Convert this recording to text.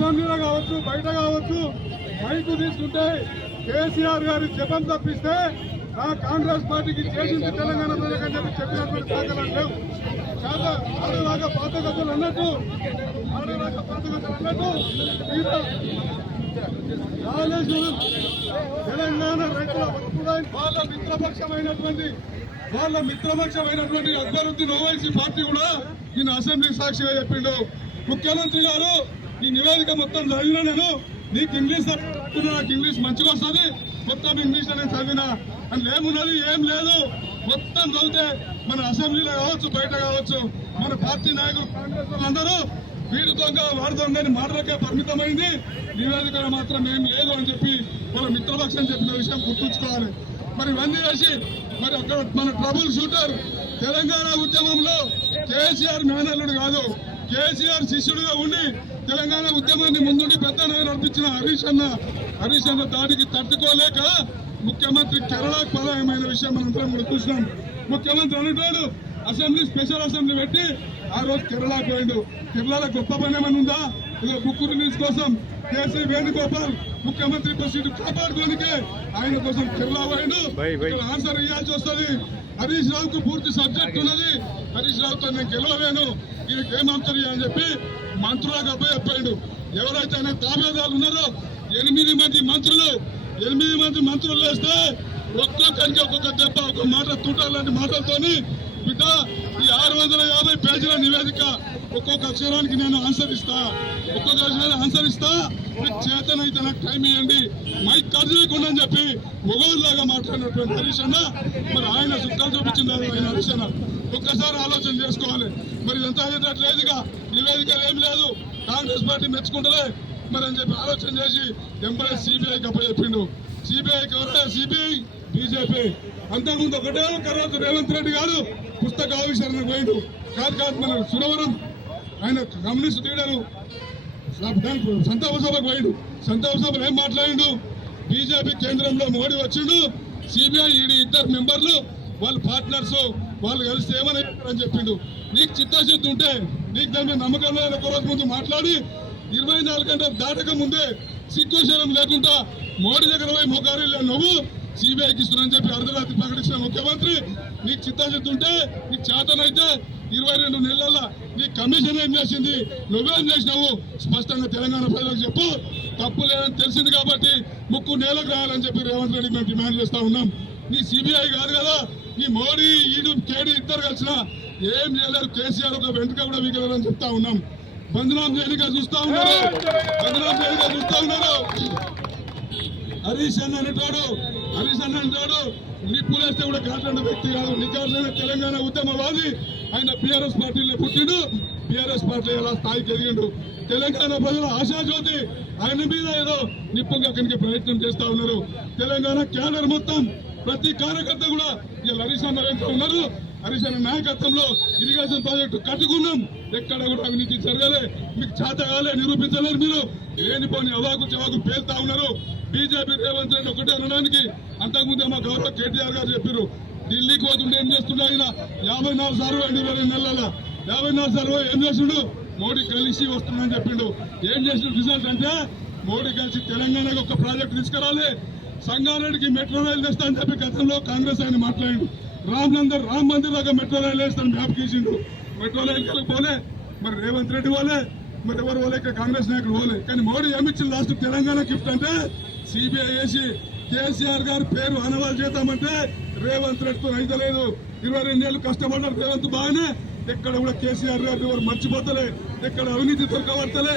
అసెంబ్లీలో కావచ్చు బయట కావచ్చు మైకు తీసుకుంటే కేసీఆర్ గారి జపం తప్పిస్తే ఆ కాంగ్రెస్ పార్టీకి చేసింది తెలంగాణ ప్రజలకని చెప్పి చెప్పినటువంటి దాఖలాలు లేవు. చాలా ఆడలాగా పాత గతులు అన్నట్టు కాళేశ్వరం తెలంగాణ రైతుల వాళ్ళ మిత్రపక్షమైనటువంటి అక్బరుద్దీన్ ఓవైసీ పార్టీ కూడా నేను అసెంబ్లీ సాక్షిగా చెప్పిండు. ముఖ్యమంత్రి గారు ఈ నివేదిక మొత్తం చదివినా నేను నీకు ఇంగ్లీష్ నాకు ఇంగ్లీష్ మంచిగా వస్తుంది మొత్తం ఇంగ్లీష్ నేను చదివినా అని ఏమున్నది ఏం లేదు. మొత్తం చదివితే మన అసెంబ్లీలో కావచ్చు బయట కావచ్చు మన పార్టీ నాయకులు కాంగ్రెస్ అందరూ వీడి దొంగ వాడి దొంగని మాటలకే పరిమితమైంది, నివేదికలు మాత్రం ఏం లేదు అని చెప్పి వాళ్ళ మిత్రపక్షం చెప్పిన విషయం గుర్తుంచుకోవాలి. మరి ఇవన్నీ చేసి మరి అక్కడ మన ట్రబుల్ షూటర్ తెలంగాణ ఉద్యమంలో కేసీఆర్ మేనల్లుడు కాదు, కేసీఆర్ శిష్యుడిగా ఉండి తెలంగాణ ఉద్యమాన్ని ముందుండి పెద్ద నడిపించిన హరీష్ అన్న దాడికి తట్టుకోలేక ముఖ్యమంత్రి కేరళకు పలాయమైన విషయం మనందరం కూడా చూసినాం. ముఖ్యమంత్రి అనేటాడు అసెంబ్లీ స్పెషల్ అసెంబ్లీ పెట్టి ఆ రోజు కేరళకు పోయిండు. కేరళలో గొప్ప పని ఏమైనా ఉందా? ఇక బుక్ రిలీజ్ కోసం కేసీ వేణుగోపాల్ ముఖ్యమంత్రి పరిస్థితి కాపాడుకోనికే ఆయన కోసం కేరళ పోయిండు. ఆన్సర్ ఇవ్వాల్సి వస్తుంది. హరీష్ రావుకు పూర్తి సబ్జెక్ట్ ఉన్నది. హరీష్ రావుతో నేను గెలవలేను, ఈయనకి ఏం ఆన్సర్ అని చెప్పి మంత్రులకు అప్పచెప్పాడు. ఎవరైతే ఆయన తాబేదారులు ఉన్నారో 8 మంది మంత్రులు వేస్తే ఒక్కొక్కరికి ఒక్కొక్క దెబ్బ ఒక మాట తూటాలాంటి మాటలతోని బిడ్డ ఈ 650 పేజీల నివేదిక ఒక్కొక్క అక్షరానికి నేను ఆన్సర్ ఇస్తా, మీకు చేతనైతే నాకు టైం ఇవ్వండి, మైక్ కట్ చేయకుండా అని చెప్పి మొగోళ్ళలాగా మాట్లాడినటువంటి హరీష్ అన్న మరి ఆయన సుఖాలు చూపించింది ఆయన హరీష్ అన్న. ఒక్కసారి ఆలోచన చేసుకోవాలి. మరి ఇదంతా అయ్యేటట్లేదుగా నివేదికలు ఏం లేదు, కాంగ్రెస్ పార్టీ మెచ్చుకుంటలే మరి అని చెప్పి ఆలోచన చేసి ఎంపై సిబిఐకి అప్పచెప్పిండు. సిబిఐకి ఎవరైనా సిబిఐ బీజేపీ అంతకుముందు ఒకటే తర్వాత రేవంత్ రెడ్డి గారు పుస్తక ఆవిష్కరణ పోయిండు. కాదు మన సురవరం ఆయన కమ్యూనిస్ట్ లీడరు సంతాప సభకు పోయిండు. సంతాప సభలు ఏం మాట్లాడిండు? బీజేపీ కేంద్రంలో మోడీ వచ్చిండు, సిబిఐ ఈడీ 2 మెంబర్లు వాళ్ళు పార్ట్నర్స్, వాళ్ళు కలిసి ఏమని అని చెప్పిండు. నీకు చిత్తశుద్ధి ఉంటే నీకు దాని మీద నమ్మకం లేదు ఒక రోజు ముందు మాట్లాడి 24 గంటలు దాటక ముందే సిగ్గుశలం లేకుండా మోడీ దగ్గర పోయి మొగారి నువ్వు సిబిఐకి ఇస్తున్నాని చెప్పి అర్ధరాత్రి ప్రకటించిన ముఖ్యమంత్రి, నీకు చిత్తశుద్ధి ఉంటే నీకు చేతనైతే 22 నెలల నీ కమిషన్ ఏం చేసింది, నువ్వేం చేసినావు స్పష్టంగా తెలంగాణ ప్రజలకు చెప్పు. తప్పు లేదని తెలిసింది కాబట్టి ముక్కు నేలకు రాయాలని చెప్పి రేవంత్ రెడ్డి మేము డిమాండ్ చేస్తా ఉన్నాం. నీ సిబిఐ కాదు కదా, నీ మోడీ ఈడు కేడీ ఇద్దరు కలిసిన ఏం చేయలేరు. కేసీఆర్ ఒక వెంటక కూడా వీగలేరని చెప్తా ఉన్నాం. బంధనాం చేయనిగా చూస్తా ఉన్నారు. హరీష్ అన్న అంటాడు నిప్పులేస్తే కూడా కాట్లాడిన వ్యక్తి కాదు, నికాట్లైన తెలంగాణ ఉద్యమవాది. ఆయన బీఆర్ఎస్ పార్టీలో పుట్టిండు, బీఆర్ఎస్ పార్టీ ఎలా స్థాయికి ఎదిగిండు. తెలంగాణ ప్రజల ఆశాజ్యోతి ఆయన మీద ఏదో నిప్పుగా కనుక ప్రయత్నం చేస్తా ఉన్నారు. తెలంగాణ క్యాడర్ మొత్తం ప్రతి కార్యకర్త కూడా ఇలా హరీష్ అన్న వెంట ఉన్నారు. హరీష్ అన్న నాయకత్వంలో ఇరిగేషన్ ప్రాజెక్టు కట్టుకున్నాం, ఎక్కడ కూడా అవినీతి జరగలే. మీకు చేతగాలే నిరూపించలేరు. మీరు లేనిపోని అవాకు చవాకు పేలుతా ఉన్నారు. బీజేపీ రేవంత్ రెడ్డి ఒకటే అనడానికి అంతకుముందే మా గౌరవ కేటీఆర్ గారు చెప్పారు. ఢిల్లీకి పోతుంటే ఏం చేస్తుండే ఆయన 54 సార్లు 22 నెలల 54 సార్లు ఏం చేస్తుండు? మోడీ కలిసి వస్తుందని చెప్పిండు. ఏం చేసిన రిజల్ట్ అంటే మోడీ కలిసి తెలంగాణకు ఒక ప్రాజెక్టు తీసుకురాలి, సంగారెడ్డికి మెట్రో రైలు తెస్తా అని చెప్పి గతంలో కాంగ్రెస్ ఆయన మాట్లాడిండు. రామ్ మందిర్ దాకా మెట్రో రైలు వేస్తాను మ్యాప్ గీసిండు. మెట్రో రైలు పోలే, మరి రేవంత్ రెడ్డి పోలే, మరి ఎవరు పోలే, ఇక్కడ కాంగ్రెస్ నాయకులు పోలే. కానీ మోడీ ఏమిచ్చిన లాస్ట్ తెలంగాణ గిఫ్ట్ అంటే సిబిఐ వేసి కేసీఆర్ గారు పేరు అనవాళ్ళు చేద్దామంటే రేవంత్ రెడ్డితో అయితే లేదు. 22 ఏళ్ళు కష్టపడ్డారు రేవంత్ బాగానే, ఎక్కడ కూడా కేసీఆర్ గారు ఎవరు మర్చిపోతలే, ఎక్కడ అవినీతి దొరకబడతలే.